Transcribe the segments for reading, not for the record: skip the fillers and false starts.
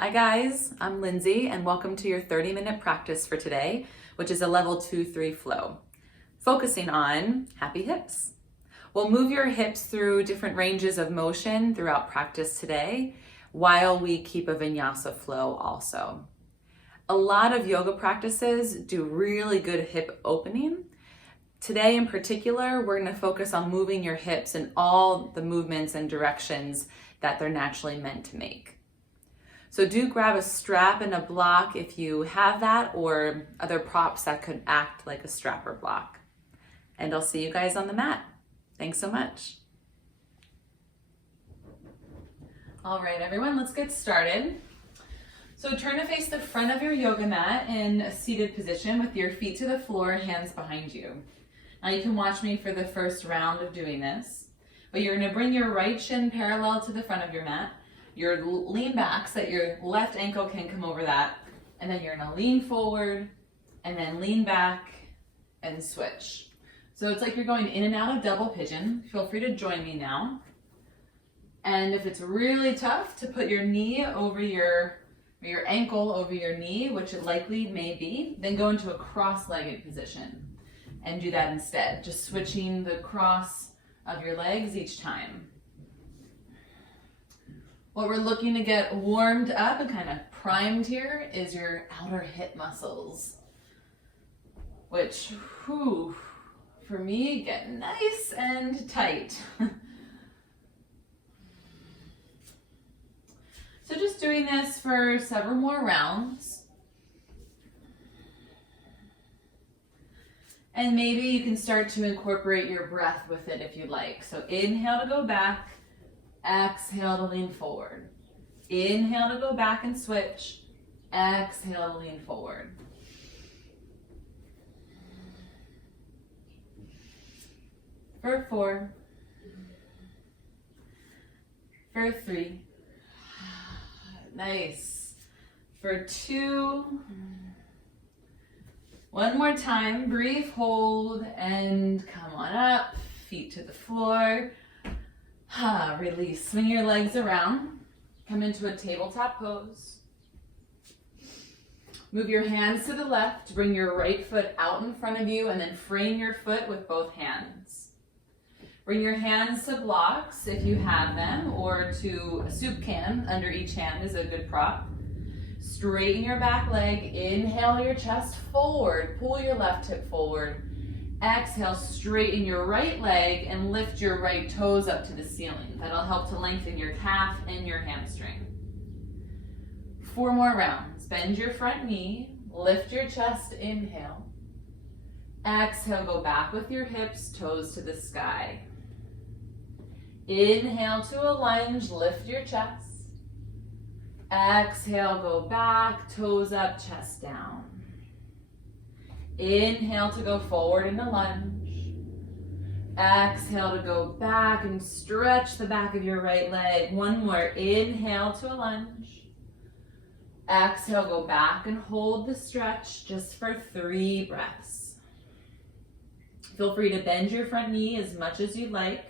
Hi guys, I'm Lindsay and welcome to your 30-minute practice for today, which is a level 2-3 flow, focusing on happy hips. We'll move your hips through different ranges of motion throughout practice today, while we keep a Vinyasa flow also. A lot of yoga practices do really good hip opening. Today in particular, we're going to focus on moving your hips in all the movements and directions that they're naturally meant to make. So do grab a strap and a block if you have that, or other props that could act like a strap or block. And I'll see you guys on the mat. Thanks so much. All right, everyone, let's get started. So turn to face the front of your yoga mat in a seated position with your feet to the floor, hands behind you. Now you can watch me for the first round of doing this, but you're going to bring your right shin parallel to the front of your mat. Your lean back so that your left ankle can come over that, and then you're going to lean forward and then lean back and switch. So it's like you're going in and out of double pigeon. Feel free to join me now. And if it's really tough to put your knee over your ankle over your knee, which it likely may be, then go into a cross-legged position and do that instead, just switching the cross of your legs each time. What we're looking to get warmed up and kind of primed here is your outer hip muscles, which, for me, get nice and tight. So just doing this for several more rounds. And maybe you can start to incorporate your breath with it if you like. So inhale to go back. Exhale to lean forward. Inhale to go back and switch. Exhale to lean forward. For 4. For 3. Nice. For 2. One more time. Breathe, hold, and come on up. Feet to the floor. Release. Swing your legs around. Come into a tabletop pose. Move your hands to the left. Bring your right foot out in front of you and then frame your foot with both hands. Bring your hands to blocks if you have them, or to a soup can. Under each hand is a good prop. Straighten your back leg. Inhale your chest forward. Pull your left hip forward. Exhale, straighten your right leg and lift your right toes up to the ceiling. That'll help to lengthen your calf and your hamstring. 4 more rounds. Bend your front knee, lift your chest, inhale. Exhale, go back with your hips, toes to the sky. Inhale to a lunge, lift your chest. Exhale, go back, toes up, chest down. Inhale to go forward in a lunge. Exhale to go back and stretch the back of your right leg. One more. Inhale to a lunge. Exhale, go back and hold the stretch just for 3 breaths. Feel free to bend your front knee as much as you'd like,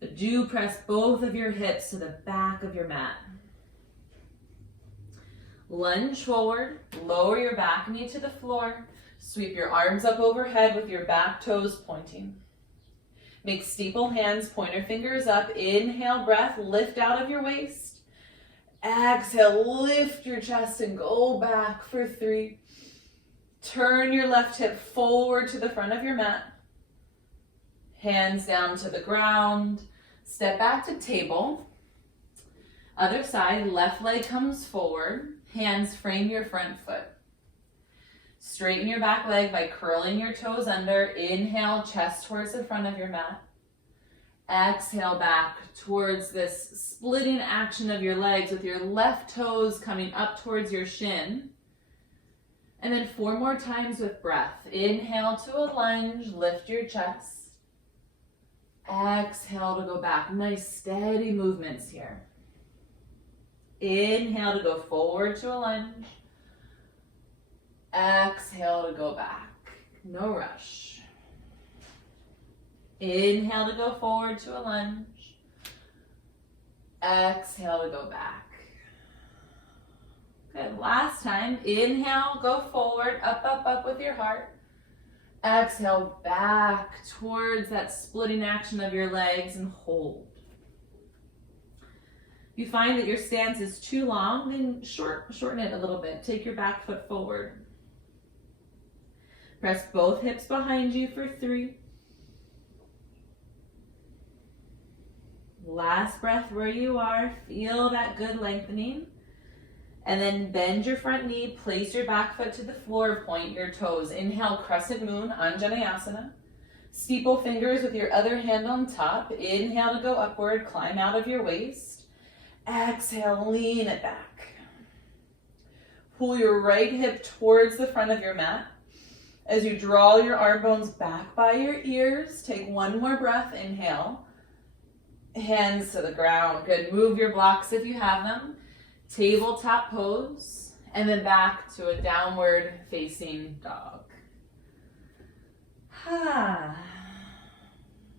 but do press both of your hips to the back of your mat. Lunge forward, lower your back knee to the floor. Sweep your arms up overhead with your back toes pointing. Make steeple hands, pointer fingers up. Inhale, breath, lift out of your waist. Exhale, lift your chest and go back for 3. Turn your left hip forward to the front of your mat. Hands down to the ground. Step back to table. Other side, left leg comes forward. Hands frame your front foot. Straighten your back leg by curling your toes under. Inhale, chest towards the front of your mat. Exhale back towards this splitting action of your legs with your left toes coming up towards your shin. And then 4 more times with breath. Inhale to a lunge, lift your chest. Exhale to go back. Nice steady movements here. Inhale to go forward to a lunge. Exhale to go back. No rush. Inhale to go forward to a lunge. Exhale to go back. Good, last time. Inhale, go forward, up, up, up with your heart. Exhale, back towards that splitting action of your legs and hold. If you find that your stance is too long, then shorten it a little bit. Take your back foot forward. Press both hips behind you for 3. Last breath where you are. Feel that good lengthening. And then bend your front knee, place your back foot to the floor, point your toes. Inhale, crescent moon, Anjaneyasana. Steeple fingers with your other hand on top. Inhale to go upward, climb out of your waist. Exhale, lean it back. Pull your right hip towards the front of your mat. As you draw your arm bones back by your ears, take one more breath, inhale. Hands to the ground, good. Move your blocks if you have them. Tabletop pose, and then back to a downward facing dog.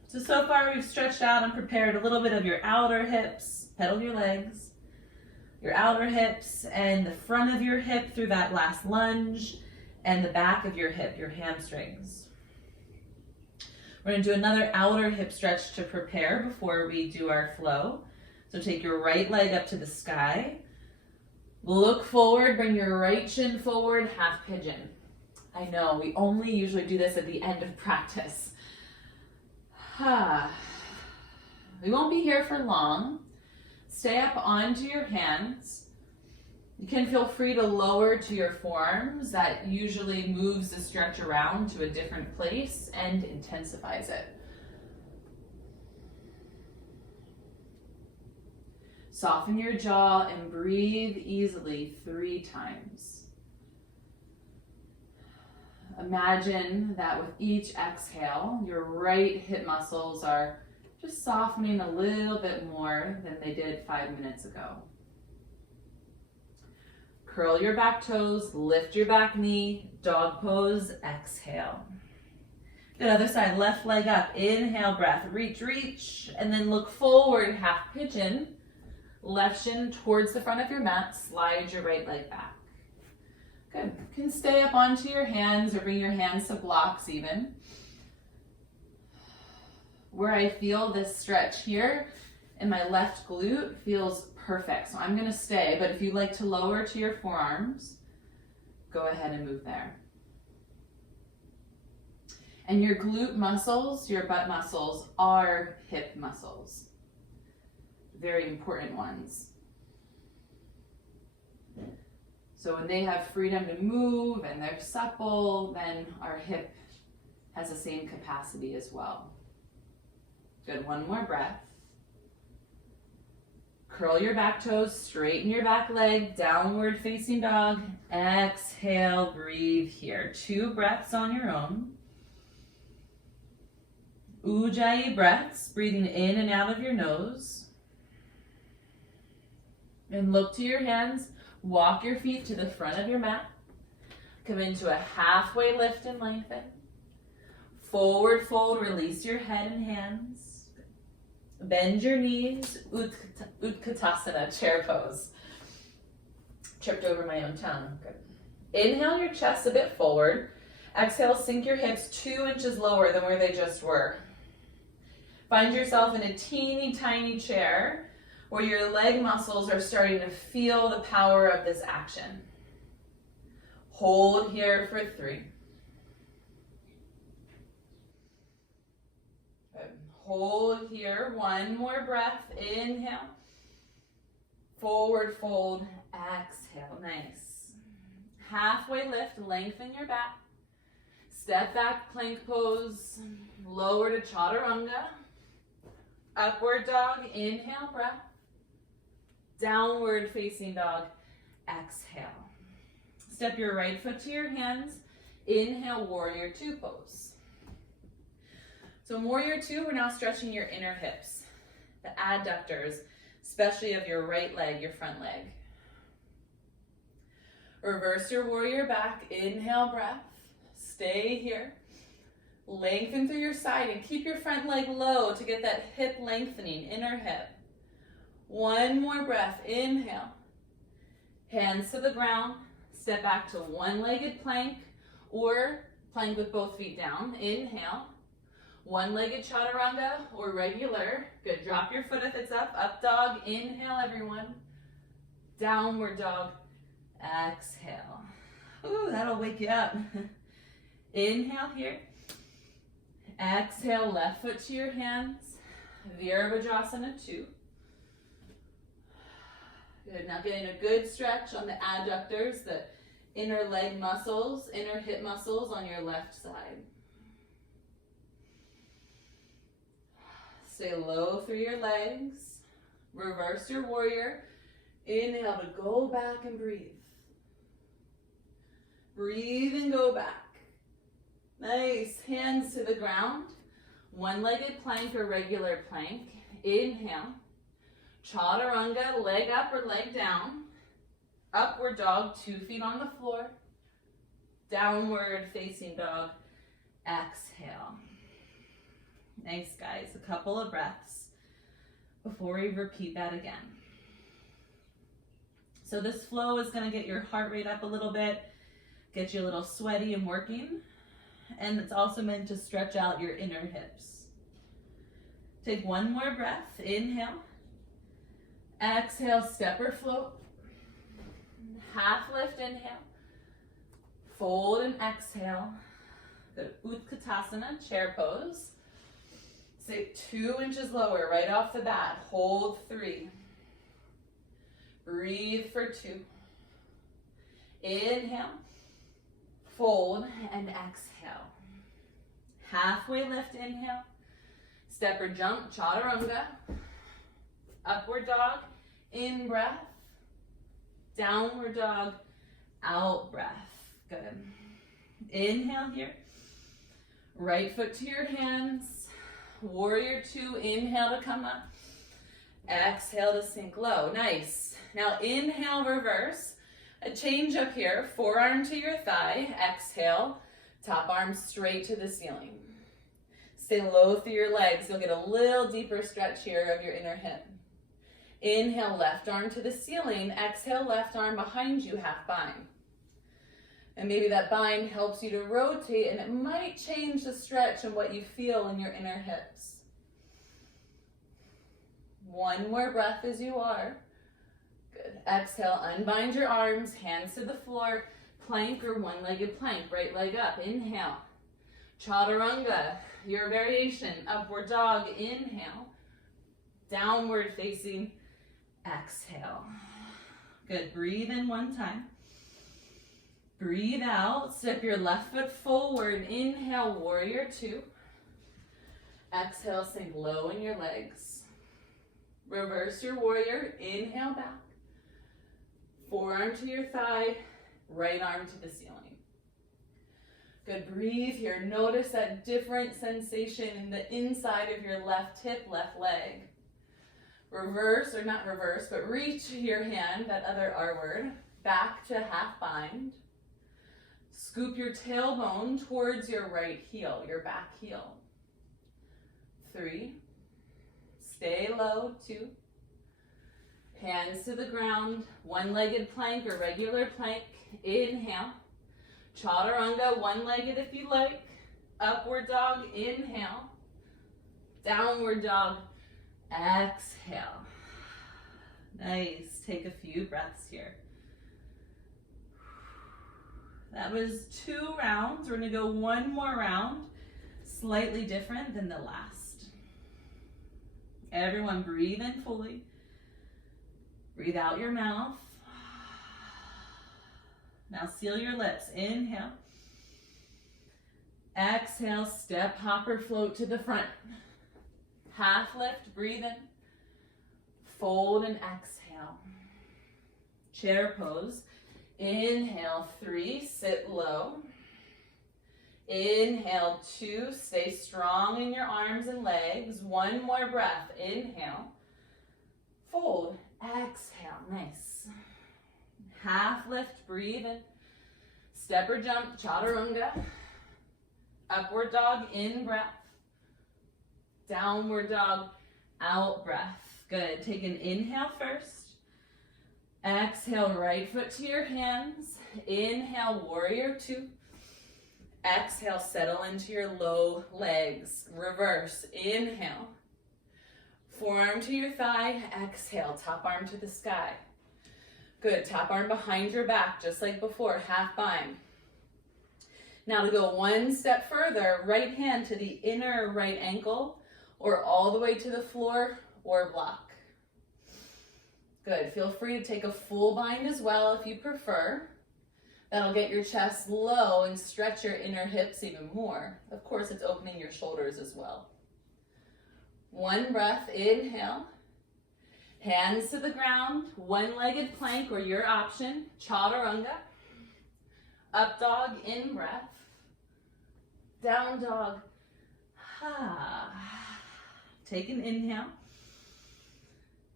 So far we've stretched out and prepared a little bit of your outer hips, pedal your legs, your outer hips and the front of your hip through that last lunge, and the back of your hip, your hamstrings. We're going to do another outer hip stretch to prepare before we do our flow. So take your right leg up to the sky. Look forward, bring your right shin forward, half pigeon. I know, we only usually do this at the end of practice. We won't be here for long. Stay up onto your hands. You can feel free to lower to your forearms. That usually moves the stretch around to a different place and intensifies it. Soften your jaw and breathe easily 3 times. Imagine that with each exhale, your right hip muscles are just softening a little bit more than they did 5 minutes ago. Curl your back toes, lift your back knee, dog pose, exhale. Good, other side, left leg up, inhale, breath, reach, reach, and then look forward, half pigeon. Left shin towards the front of your mat, slide your right leg back. Good. You can stay up onto your hands or bring your hands to blocks even. Where I feel this stretch here in my left glute feels perfect. So I'm going to stay, but if you'd like to lower to your forearms, go ahead and move there. And your glute muscles, your butt muscles, are hip muscles. Very important ones. So when they have freedom to move and they're supple, then our hip has the same capacity as well. Good, one more breath. Curl your back toes, straighten your back leg, downward facing dog. Exhale, breathe here. 2 breaths on your own. Ujjayi breaths, breathing in and out of your nose. And look to your hands, walk your feet to the front of your mat. Come into a halfway lift and lengthen. Forward fold, release your head and hands. Bend your knees, Utkatasana, chair pose. Tripped over my own tongue. Good. Inhale your chest a bit forward. Exhale, sink your hips 2 inches lower than where they just were. Find yourself in a teeny tiny chair where your leg muscles are starting to feel the power of this action. Hold here for 3. Good. Hold here, 1 more breath, inhale. Forward fold, exhale, nice. Halfway lift, lengthen your back. Step back, plank pose, lower to chaturanga. Upward dog, inhale, breath. Downward facing dog, exhale. Step your right foot to your hands. Inhale, warrior 2 pose. So in warrior 2, we're now stretching your inner hips, the adductors, especially of your right leg, your front leg. Reverse your warrior back. Inhale, breath. Stay here. Lengthen through your side and keep your front leg low to get that hip lengthening, inner hip. 1 more breath, inhale. Hands to the ground. Step back to one-legged plank or plank with both feet down. Inhale. One-legged chaturanga or regular. Good. Drop your foot if it's up. Up dog. Inhale, everyone. Downward dog. Exhale. Ooh, that'll wake you up. Inhale here. Exhale, left foot to your hands. Virabhadrasana 2. Good. Now getting a good stretch on the adductors, the inner leg muscles, inner hip muscles on your left side. Stay low through your legs. Reverse your warrior. Inhale to go back and breathe. Breathe and go back. Nice. Hands to the ground. One-legged plank or regular plank. Inhale. Chaturanga, leg up or leg down. Upward dog, 2 feet on the floor. Downward facing dog. Exhale. Nice, guys. A couple of breaths before we repeat that again. So this flow is going to get your heart rate up a little bit, get you a little sweaty and working, and it's also meant to stretch out your inner hips. Take one more breath. Inhale. Exhale, step or float. Half lift, inhale. Fold and exhale. Good. Utkatasana, chair pose. Stay 2 inches lower right off the bat. Hold 3. Breathe for 2. Inhale. Fold and exhale. Halfway lift, inhale. Step or jump, chaturanga. Upward dog, in breath. Downward dog, out breath. Good. Inhale here. Right foot to your hands. Warrior 2, inhale to come up. Exhale to sink low. Nice. Now inhale, reverse. A change up here. Forearm to your thigh. Exhale. Top arm straight to the ceiling. Stay low through your legs. You'll get a little deeper stretch here of your inner hip. Inhale, left arm to the ceiling. Exhale, left arm behind you, half bind. And maybe that bind helps you to rotate, and it might change the stretch and what you feel in your inner hips. One more breath as you are. Good. Exhale, unbind your arms, hands to the floor, plank or one-legged plank, right leg up. Inhale. Chaturanga, your variation, upward dog, inhale. Downward facing, exhale. Good. Breathe in one time. Breathe out. Step your left foot forward. Inhale, warrior 2. Exhale, sink low in your legs. Reverse your warrior. Inhale back. Forearm to your thigh. Right arm to the ceiling. Good. Breathe here. Notice that different sensation in the inside of your left hip, left leg. Reverse, or not reverse, but reach your hand, that other R word, back to half bind. Scoop your tailbone towards your right heel, your back heel. 3. Stay low. 2. Hands to the ground. One-legged plank or regular plank. Inhale. Chaturanga, one-legged if you like. Upward dog, inhale. Downward dog, exhale. Nice. Take a few breaths here. That was 2 rounds. We're going to go one more round, slightly different than the last. Everyone breathe in fully. Breathe out your mouth. Now seal your lips. Inhale. Exhale, step, hopper, float to the front. Half lift, breathe in. Fold and exhale. Chair pose. Inhale, 3, sit low. Inhale, 2, stay strong in your arms and legs. One more breath. Inhale. Fold, exhale, nice. Half lift, breathe in. Step or jump, chaturanga. Upward dog, in breath. Downward dog, out breath. Good. Take an inhale first. Exhale, right foot to your hands. Inhale, warrior two. Exhale, settle into your low legs. Reverse, inhale. Forearm to your thigh, exhale, top arm to the sky. Good, top arm behind your back, just like before, half bind. Now to go one step further, right hand to the inner right ankle, or all the way to the floor, or block. Good, feel free to take a full bind as well if you prefer. That'll get your chest low and stretch your inner hips even more. Of course, it's opening your shoulders as well. One breath, inhale. Hands to the ground, one-legged plank or your option, chaturanga. Up dog, in breath. Down dog, Take an inhale.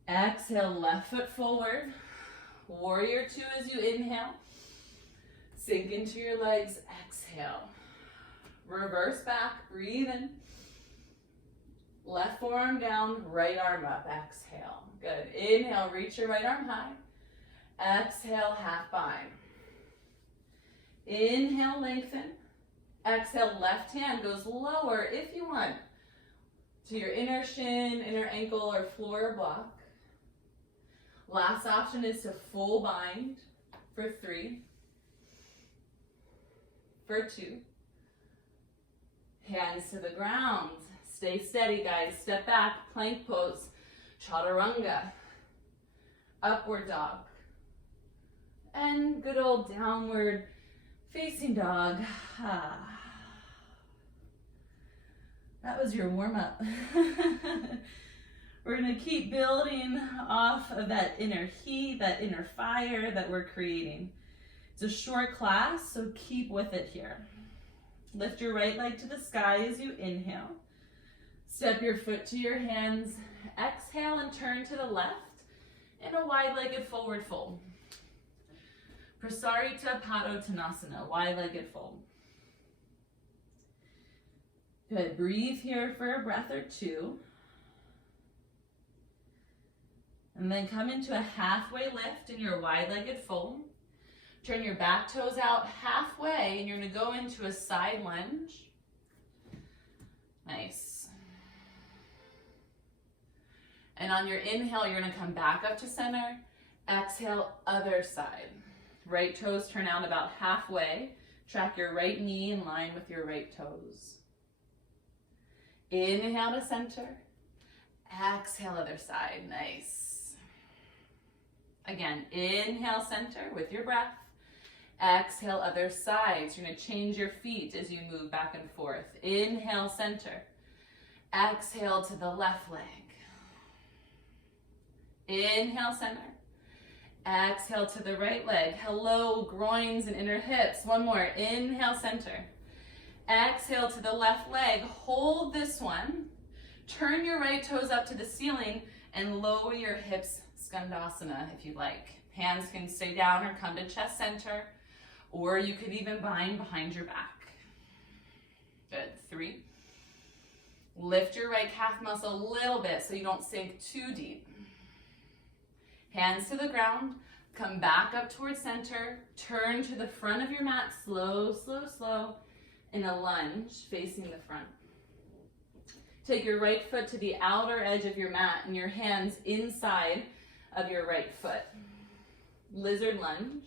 Exhale, left foot forward. Warrior two as you inhale. Sink into your legs, exhale. Reverse back, breathe in. Left forearm down, right arm up, exhale. Good, inhale, reach your right arm high. Exhale, half bind. Inhale, lengthen. Exhale, left hand goes lower if you want to your inner shin, inner ankle, or floor block. Last option is to full bind for 3, for 2. Hands to the ground. Stay steady, guys. Step back, plank pose, chaturanga, upward dog, and good old downward facing dog. That was your warm-up. We're gonna keep building off of that inner heat, that inner fire that we're creating. It's a short class, so keep with it here. Lift your right leg to the sky as you inhale. Step your foot to your hands. Exhale and turn to the left in a wide-legged forward fold. Prasarita Padottanasana, wide-legged fold. Good, breathe here for a breath or two. And then come into a halfway lift in your wide-legged fold. Turn your back toes out halfway and you're gonna go into a side lunge. Nice. And on your inhale, you're gonna come back up to center. Exhale, other side. Right toes turn out about halfway. Track your right knee in line with your right toes. Inhale to center. Exhale, other side. Nice. Again, inhale, center with your breath. Exhale, other side. So you're gonna change your feet as you move back and forth. Inhale, center. Exhale to the left leg. Inhale, center. Exhale to the right leg. Hello, groins and inner hips. One more. Inhale, center. Exhale to the left leg. Hold this one. Turn your right toes up to the ceiling and lower your hips, Skandasana, if you like. Hands can stay down or come to chest center, or you could even bind behind your back. Good. 3. Lift your right calf muscle a little bit so you don't sink too deep. Hands to the ground, come back up towards center, turn to the front of your mat, slow, slow, slow, in a lunge facing the front. Take your right foot to the outer edge of your mat and your hands inside of your right foot. Lizard lunge.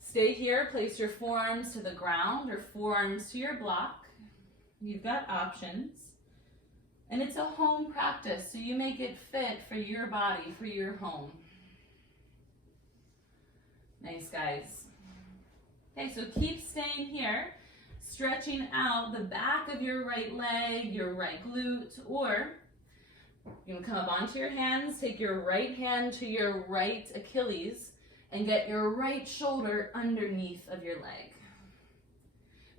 Stay here, place your forearms to the ground or forearms to your block. You've got options. And it's a home practice, so you make it fit for your body, for your home. Nice, guys. Okay, so keep staying here, stretching out the back of your right leg, your right glute, or you can come up onto your hands, take your right hand to your right Achilles, and get your right shoulder underneath of your leg.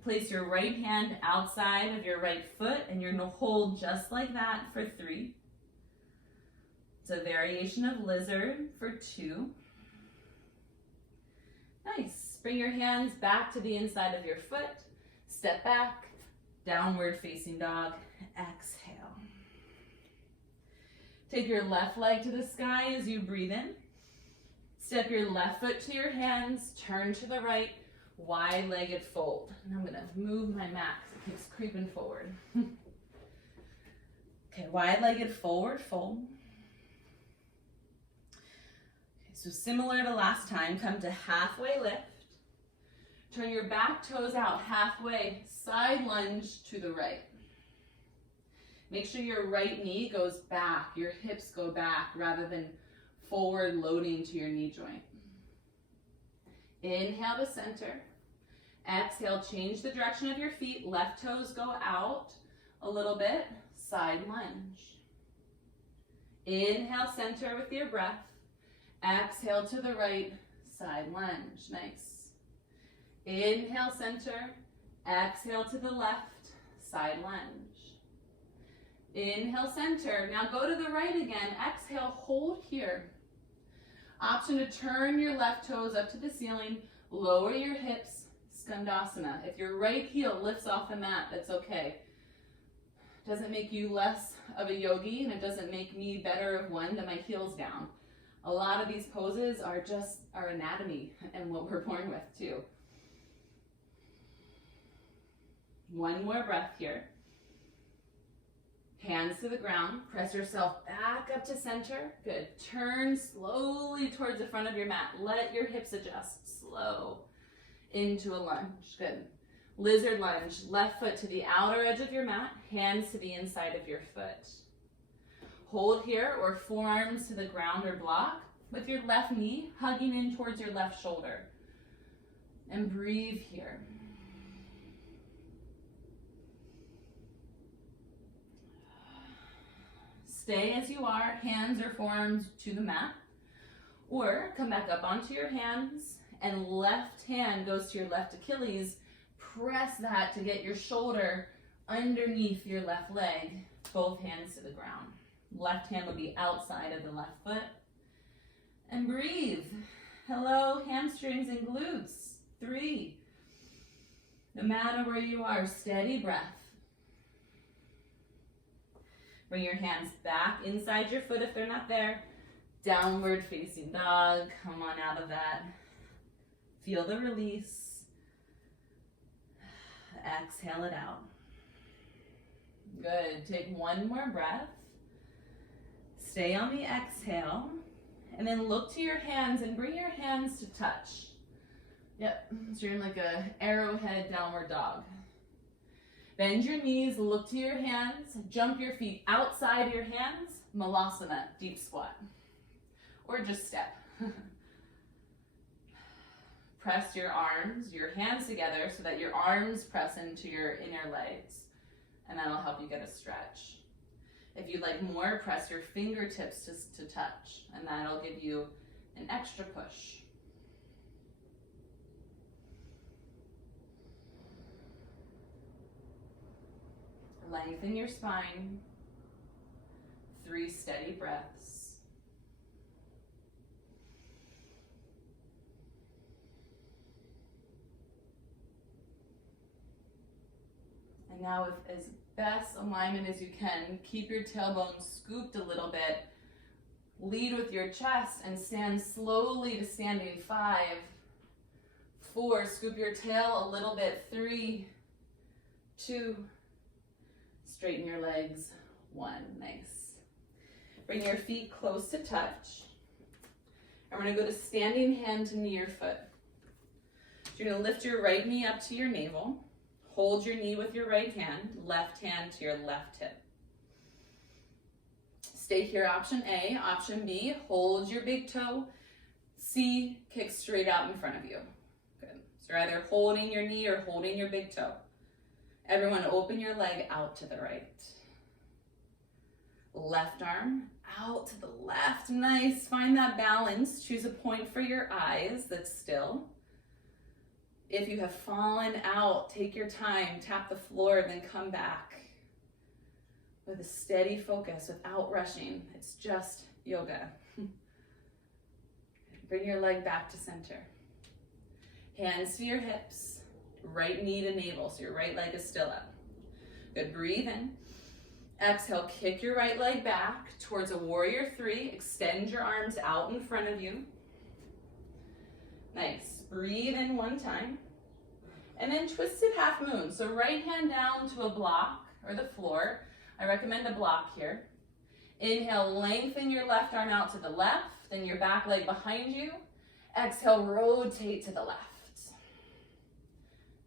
Place your right hand outside of your right foot, and you're gonna hold just like that for 3. It's a variation of lizard for 2. Nice. Bring your hands back to the inside of your foot. Step back, downward facing dog. Exhale. Take your left leg to the sky as you breathe in. Step your left foot to your hands, turn to the right, wide-legged fold. And I'm gonna move my mat because it keeps creeping forward. Okay, wide-legged forward fold. Okay, so similar to last time, come to halfway lift. Turn your back toes out halfway, side lunge to the right. Make sure your right knee goes back, your hips go back rather than forward loading to your knee joint. Inhale to center. Exhale, change the direction of your feet. Left toes go out a little bit, side lunge. Inhale, center with your breath. Exhale to the right, side lunge. Nice. Inhale, center. Exhale to the left, side lunge. Inhale, center. Now go to the right again. Exhale, hold here. Option to turn your left toes up to the ceiling, lower your hips, Skandasana. If your right heel lifts off the mat, that's okay. Doesn't make you less of a yogi, and it doesn't make me better of one that my heel's down. A lot of these poses are just our anatomy and what we're born with too. One more breath here. Hands to the ground, press yourself back up to center. Good. Turn slowly towards the front of your mat. Let your hips adjust. Slow. Into a lunge. Good. Lizard lunge. Left foot to the outer edge of your mat. Hands to the inside of your foot. Hold here or forearms to the ground or block with your left knee hugging in towards your left shoulder. And breathe here. Stay as you are, hands or forearms to the mat, or come back up onto your hands and left hand goes to your left Achilles. Press that to get your shoulder underneath your left leg, both hands to the ground. Left hand would be outside of the left foot. And breathe. Hello, hamstrings and glutes. 3. No matter where you are, steady breath. Bring your hands back inside your foot if they're not there. Downward facing dog. Come on out of that. Feel the release. Exhale it out. Good. Take one more breath. Stay on the exhale. And then look to your hands and bring your hands to touch. Yep. So you're in like a arrowhead downward dog. Bend your knees, look to your hands, jump your feet outside your hands, Malasana, deep squat. Or just step. Press your arms, your hands together so that your arms press into your inner legs, and that'll help you get a stretch. If you'd like more, press your fingertips to touch, and that'll give you an extra push. Lengthen your spine. 3 steady breaths. And now with as best alignment as you can, keep your tailbone scooped a little bit. Lead with your chest and stand slowly to standing. 5, 4, scoop your tail a little bit. 3, 2, straighten your legs. 1, nice. Bring your feet close to touch. And we're gonna go to standing hand to knee or foot. So you're gonna lift your right knee up to your navel. Hold your knee with your right hand, left hand to your left hip. Stay here, option A. Option B, hold your big toe. C, kick straight out in front of you. Good. So you're either holding your knee or holding your big toe. Everyone open your leg out to the right. Left arm out to the left. Nice. Find that balance. Choose a point for your eyes that's still. If you have fallen out, take your time. Tap the floor, then come back. With a steady focus, without rushing. It's just yoga. Bring your leg back to center. Hands to your hips. Right knee to navel, so your right leg is still up. Good, breathe in. Exhale, kick your right leg back towards a warrior 3. Extend your arms out in front of you. Nice. Breathe in one time. And then twisted half moon. So right hand down to a block or the floor. I recommend a block here. Inhale, lengthen your left arm out to the left and your back leg behind you. Exhale, rotate to the left.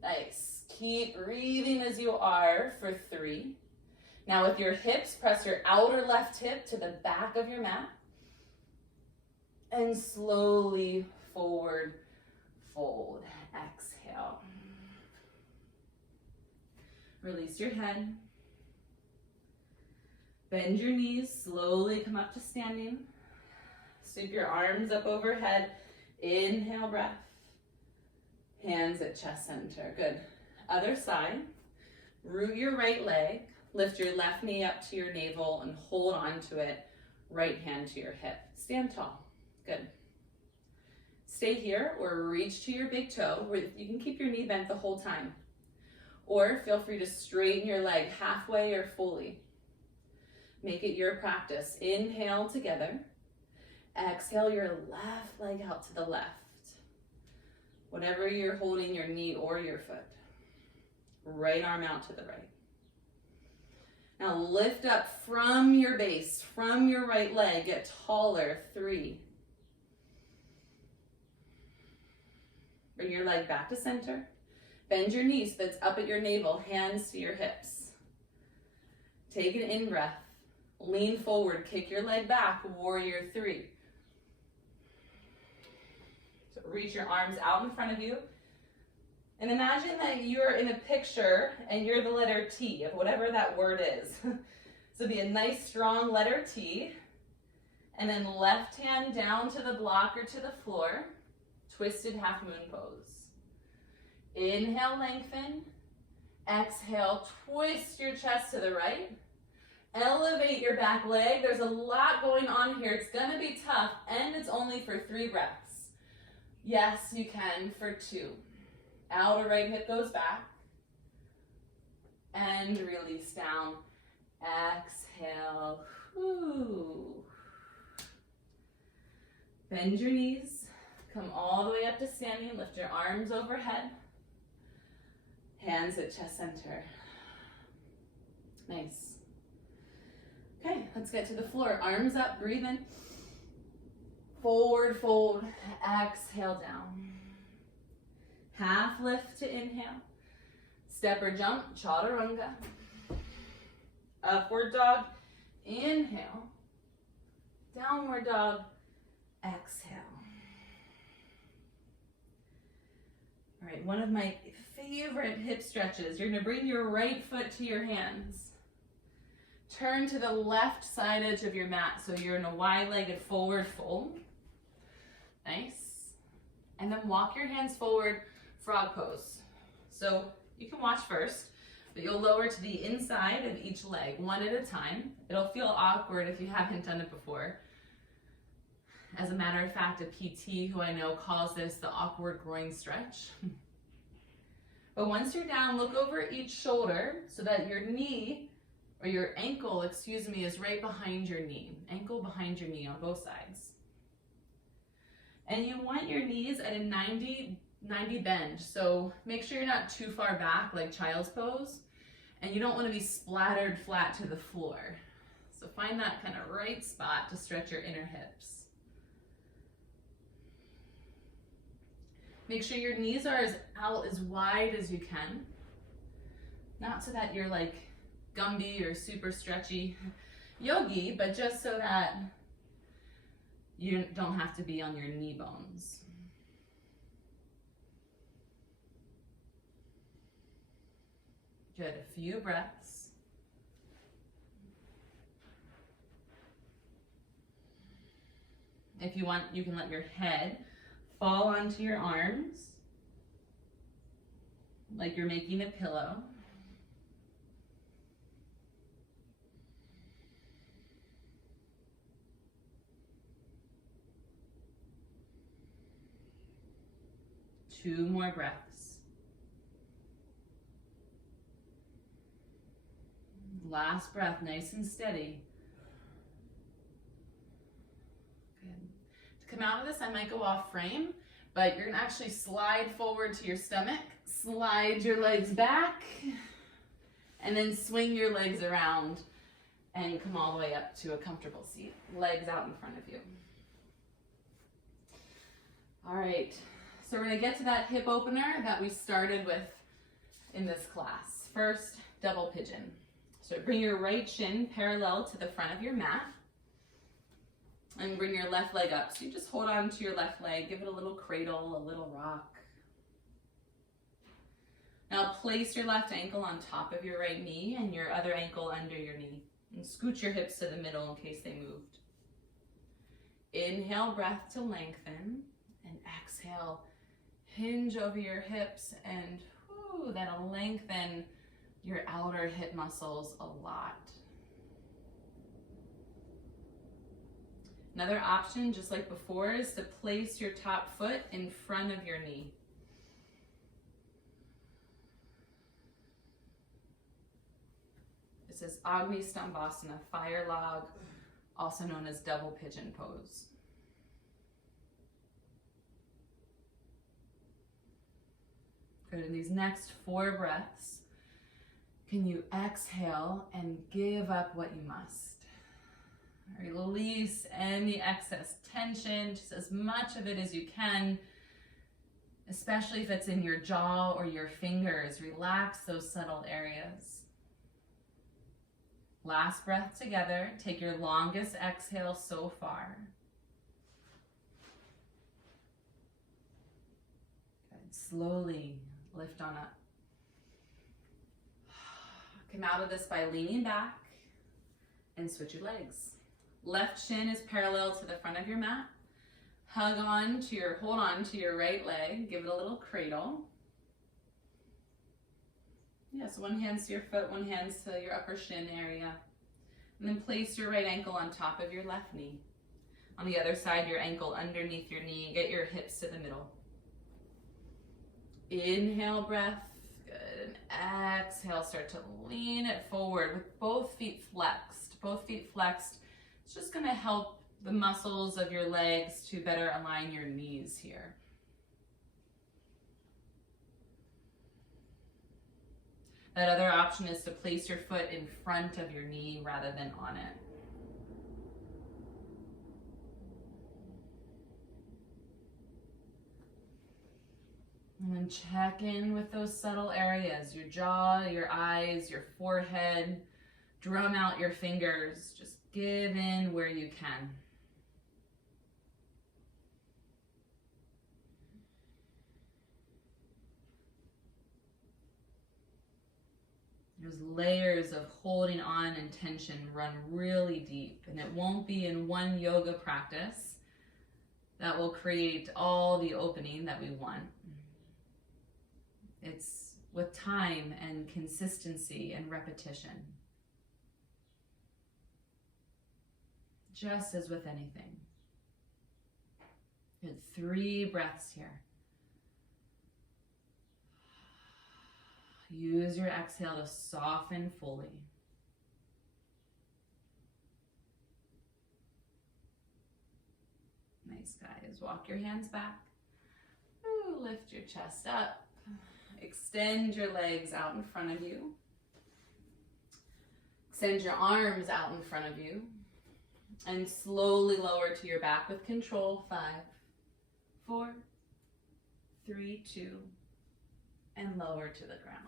Nice. Keep breathing as you are for 3. Now with your hips, press your outer left hip to the back of your mat. And slowly forward fold. Exhale. Release your head. Bend your knees, slowly come up to standing. Sweep your arms up overhead. Inhale, breath. Hands at chest center. Good. Other side. Root your right leg. Lift your left knee up to your navel and hold on to it. Right hand to your hip. Stand tall. Good. Stay here or reach to your big toe. Where you can keep your knee bent the whole time. Or feel free to straighten your leg halfway or fully. Make it your practice. Inhale together. Exhale your left leg out to the left. Whatever you're holding, your knee or your foot. Right arm out to the right. Now lift up from your base, from your right leg. Get taller. 3. Bring your leg back to center. Bend your knees so that's up at your navel, hands to your hips. Take an in-breath. Lean forward, kick your leg back, warrior 3. So reach your arms out in front of you. And imagine that you're in a picture and you're the letter T of whatever that word is. So be a nice strong letter T. And then left hand down to the block or to the floor. Twisted half moon pose. Inhale, lengthen. Exhale, twist your chest to the right. Elevate your back leg. There's a lot going on here. It's gonna be tough and it's only for 3 breaths. Yes, you can for 2. Outer right hip goes back. And release down. Exhale. Whew. Bend your knees. Come all the way up to standing. Lift your arms overhead. Hands at chest center. Nice. Okay, let's get to the floor. Arms up, breathe in. Forward fold. Exhale down. Half lift to inhale. Step or jump, chaturanga. Upward dog, inhale. Downward dog, exhale. All right, one of my favorite hip stretches. You're gonna bring your right foot to your hands. Turn to the left side edge of your mat so you're in a wide-legged forward fold. Nice. And then walk your hands forward, frog pose. So you can watch first, but you'll lower to the inside of each leg, one at a time. It'll feel awkward if you haven't done it before. As a matter of fact, a PT who I know calls this the awkward groin stretch. But once you're down, look over each shoulder so that your knee, or your ankle, excuse me, is right behind your knee. Ankle behind your knee on both sides. And you want your knees at a 90 bend. So make sure you're not too far back like child's pose. And you don't want to be splattered flat to the floor. So find that kind of right spot to stretch your inner hips. Make sure your knees are out as wide as you can. Not so that you're like Gumby or super stretchy yogi, but just so that you don't have to be on your knee bones. Good, a few breaths. If you want, you can let your head fall onto your arms like you're making a pillow. Two more breaths. Last breath, nice and steady. Good. To come out of this, I might go off frame, But you're gonna actually slide forward to your stomach, slide your legs back, and then swing your legs around and come all the way up to a comfortable seat. Legs out in front of you. All right, so we're gonna get to that hip opener that we started with in this class. First, double pigeon. So bring your right shin parallel to the front of your mat and bring your left leg up. So you just hold on to your left leg, give it a little cradle, a little rock. Now place your left ankle on top of your right knee and your other ankle under your knee. And scoot your hips to the middle in case they moved. Inhale, breath to lengthen, and exhale, hinge over your hips, and that'll lengthen your outer hip muscles a lot. Another option, just like before, is to place your top foot in front of your knee. This is Agni Stambhasana, fire log, also known as double pigeon pose. Good, in these next 4 breaths, can you exhale and give up what you must? Release any excess tension, just as much of it as you can, especially if it's in your jaw or your fingers. Relax those subtle areas. Last breath together. Take your longest exhale so far. Good. Slowly lift on up. Come out of this by leaning back and switch your legs. Left shin is parallel to the front of your mat. Hold on to your right leg. Give it a little cradle. Yes, one hand's to your foot, one hand's to your upper shin area. And then place your right ankle on top of your left knee. On the other side, your ankle underneath your knee. Get your hips to the middle. Inhale, breath. Good. And exhale, start to lean it forward with both feet flexed. Both feet flexed. It's just going to help the muscles of your legs to better align your knees here. That other option is to place your foot in front of your knee rather than on it. And then check in with those subtle areas, your jaw, your eyes, your forehead. Drum out your fingers. Just give in where you can. There's layers of holding on and tension run really deep, and it won't be in one yoga practice that will create all the opening that we want. It's with time and consistency and repetition. Just as with anything. Good. 3 breaths here. Use your exhale to soften fully. Nice, guys. Walk your hands back. Ooh, lift your chest up. Extend your legs out in front of you. Extend your arms out in front of you. And slowly lower to your back with control. 5, 4, 3, 2, and lower to the ground.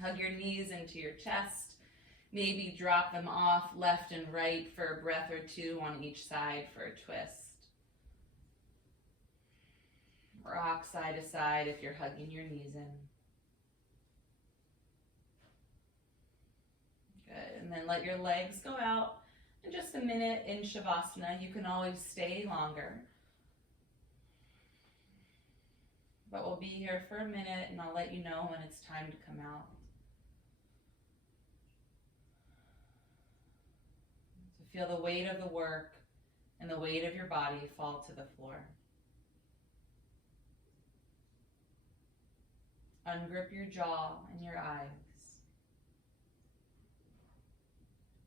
Hug your knees into your chest. Maybe drop them off left and right for a breath or 2 on each side for a twist. Rock side to side if you're hugging your knees in. Good. And then let your legs go out. In just a minute in Savasana, you can always stay longer. But we'll be here for a minute and I'll let you know when it's time to come out. So feel the weight of the work and the weight of your body fall to the floor. Ungrip your jaw and your eyes.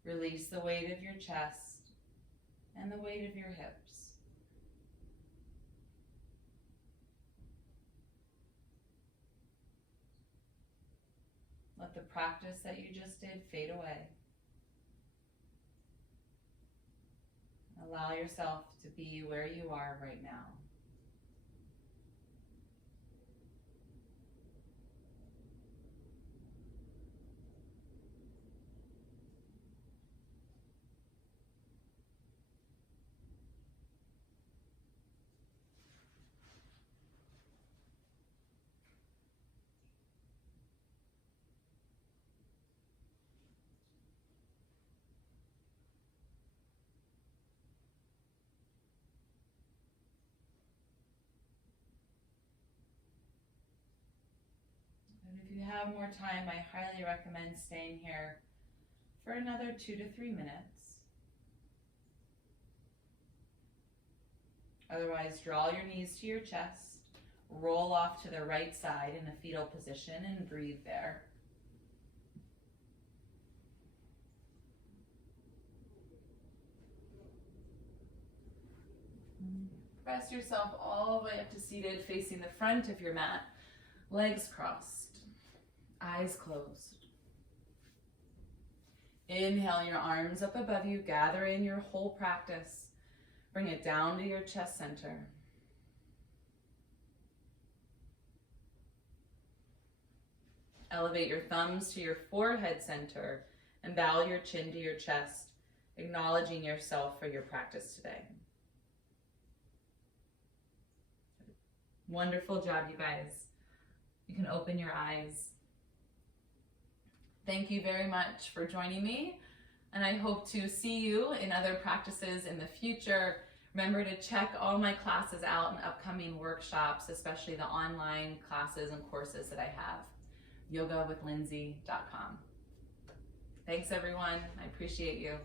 Release the weight of your chest and the weight of your hips. Let the practice that you just did fade away. Allow yourself to be where you are right now. And if you have more time, I highly recommend staying here for another 2 to 3 minutes. Otherwise, draw your knees to your chest, roll off to the right side in a fetal position, and breathe there. Press yourself all the way up to seated, facing the front of your mat, legs crossed, eyes closed. Inhale your arms up above you, gather in your whole practice. Bring it down to your chest center. Elevate your thumbs to your forehead center and bow your chin to your chest, acknowledging yourself for your practice today. Wonderful job, you guys. You can open your eyes. Thank you very much for joining me, and I hope to see you in other practices in the future. Remember to check all my classes out and upcoming workshops, especially the online classes and courses that I have. yogawithlindsay.com. Thanks, everyone. I appreciate you.